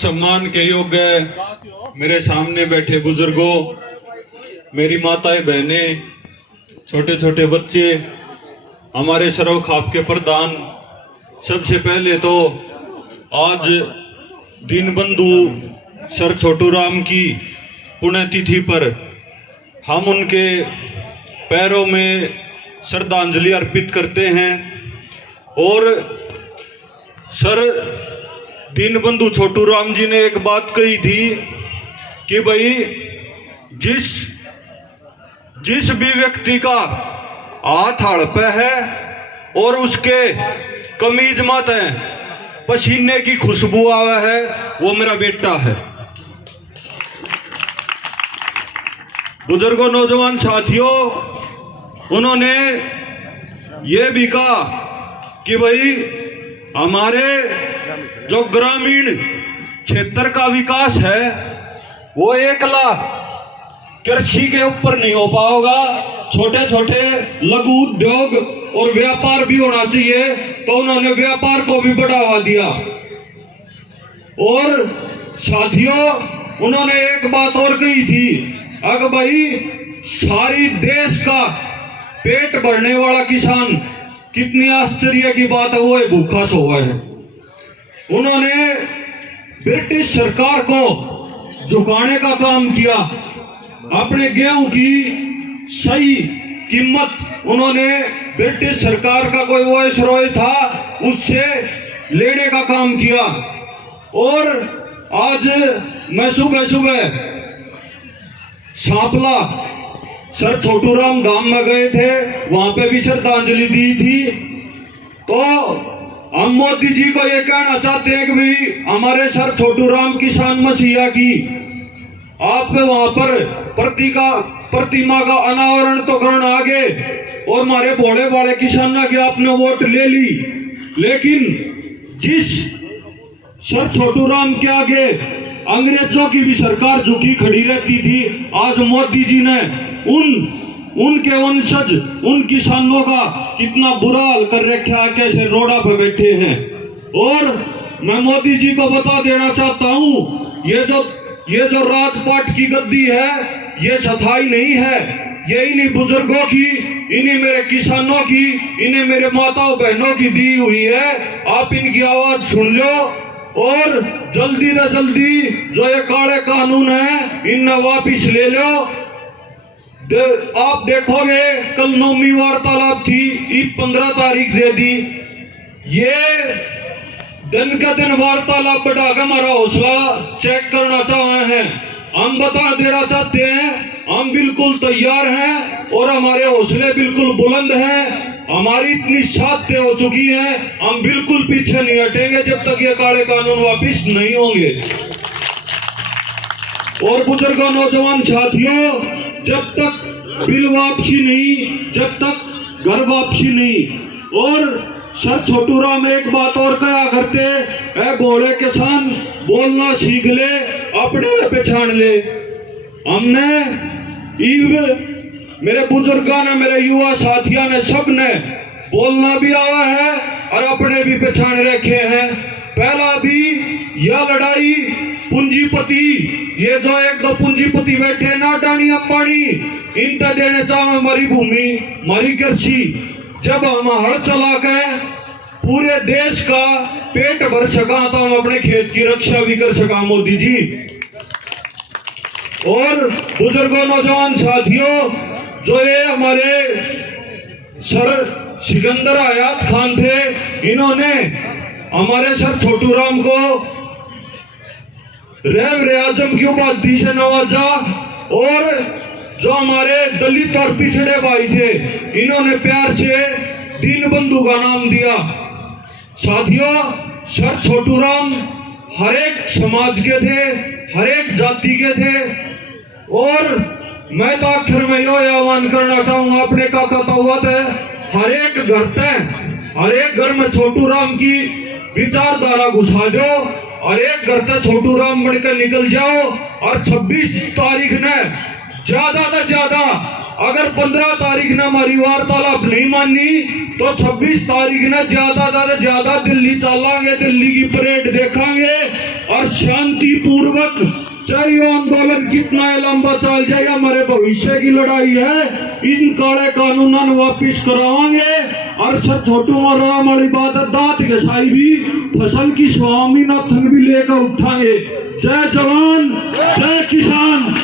सम्मान के योग्य मेरे सामने बैठे बुजुर्गों, मेरी माताएं, बहनें, छोटे छोटे बच्चे, हमारे सरोखाप के प्रधान, सबसे पहले तो आज दीनबंधु सर छोटू राम की पुण्यतिथि पर हम उनके पैरों में श्रद्धांजलि अर्पित करते हैं। और सर दीनबंधु छोटू राम जी ने एक बात कही थी कि भाई जिस भी व्यक्ति का हाथ हड़पे है और उसके कमीज माथे पसीने की खुशबू आवे है, वो मेरा बेटा है। बुजुर्गों, नौजवान साथियों, उन्होंने ये भी कहा कि भाई हमारे जो ग्रामीण क्षेत्र का विकास है वो एकला कृषि के ऊपर नहीं हो पाएगा, छोटे छोटे लघु उद्योग और व्यापार भी होना चाहिए। तो उन्होंने व्यापार को भी बढ़ावा दिया। और साथियों, उन्होंने एक बात और कही थी, अगर भाई सारी देश का पेट भरने वाला किसान, कितनी आश्चर्य की बात है, वो भूखा सोया है। उन्होंने ब्रिटिश सरकार को झुकाने का काम किया। अपने गेहूं की सही कीमत उन्होंने ब्रिटिश सरकार का कोई वायसरॉय था, उससे लेने का काम किया। और आज मैं सुबह सुबह सांपला सर छोटू राम धाम में गए थे, वहां पे भी श्रद्धांजलि दी थी। तो हम मोदी जी को ये कहना चाहते हैं कि भाई हमारे सर छोटू राम किसान मसीहा की आप वहां पर प्रतिमा का अनावरण तो करना आगे, और हमारे भोले भाले किसानों के आपने वोट ले ली, लेकिन जिस सर छोटू राम के आगे अंग्रेजों की भी सरकार झुकी खड़ी रहती थी, आज मोदी जी ने उनके वंशज, उन किसानों का कितना बुरा हाल कर रखा है, कैसे रोड़ा पे बैठे हैं। और मैं मोदी जी को बता देना चाहता हूं, ये जो राजपाट की गद्दी है, ये सथाई नहीं है, ये इन्हीं बुजुर्गों की, इन्हीं मेरे किसानों की, इन्हें मेरे माताओं बहनों की दी हुई है। आप इनकी आवाज सुन लो और जल्दी से जल्दी जो ये काले कानून है इन्हें वापिस ले लो। आप देखोगे कल 9वीं वार्तालाप थी, 15 तारीख दे दी। ये दिन का दिन वार्तालाप बढ़ाकर हमारा हौसला चेक करना चाहे हैं। हम बता देना चाहते हैं, हम बिल्कुल तैयार हैं और हमारे हौसले बिल्कुल बुलंद हैं। हमारी इतनी साध्य हो चुकी है, हम बिल्कुल पीछे नहीं हटेंगे जब तक ये काले कानून वापिस नहीं होंगे। और बुजुर्गों, नौजवान साथियों, जब तक बिल वापसी नहीं, जब तक घर वापसी नहीं। और सर छोटू राम एक बात और कहा करते, ऐ भोले किसान बोलना सीख ले, अपने पहचान ले। हमने मेरे बुजुर्गों ने, मेरे युवा साथियों ने, सब ने बोलना भी आया है और अपने भी पहचान रखे हैं। पहला भी यह लड़ाई पूंजीपति, ये जो एक दो पूंजीपति बैठे ना, अडानी अंबानी, इनका देने चाहे हमारी भूमि, हमारी कृषि। जब हम हल चला के पूरे देश का पेट भर सका तो हम अपने खेत की रक्षा भी कर सका, मोदी जी। और बुजुर्गों, नौजवान साथियों, जो ये हमारे सर सिकंदर आयात खान थे, इन्होंने हमारे सर छोटू राम को रेवरे आजम की उपाधि से नवाजा। और जो हमारे दलित और पिछड़े भाई थे, इन्होंने प्यार से दीनबंधु का नाम दिया। साथियों, सर छोटू राम हर एक समाज के थे, हर एक जाति के थे। और मैं तो आखिर में यो आह्वान करना चाहूंगा अपने काका तावत है, हर एक घर में छोटू राम की विचारधारा घुसा दो, और एक घर से छोटू राम बढ़कर निकल जाओ। और 26 तारीख ने ज्यादा से ज्यादा अगर 15 तारीख ने हमारी वार्तालाप नहीं मानी तो 26 तारीख ने ज्यादा दिल्ली चलांगे, दिल्ली की परेड देखांगे और शांति पूर्वक, चाहे ये आंदोलन कितना लंबा चल जाए, हमारे भविष्य की लड़ाई है, इन काले कानून वापिस करावांगे। और सर छोटू मारा वाली बात है, दांत घसाई भी फसल की स्वामीनाथन भी लेकर उठाएंगे। जय जवान, जय किसान।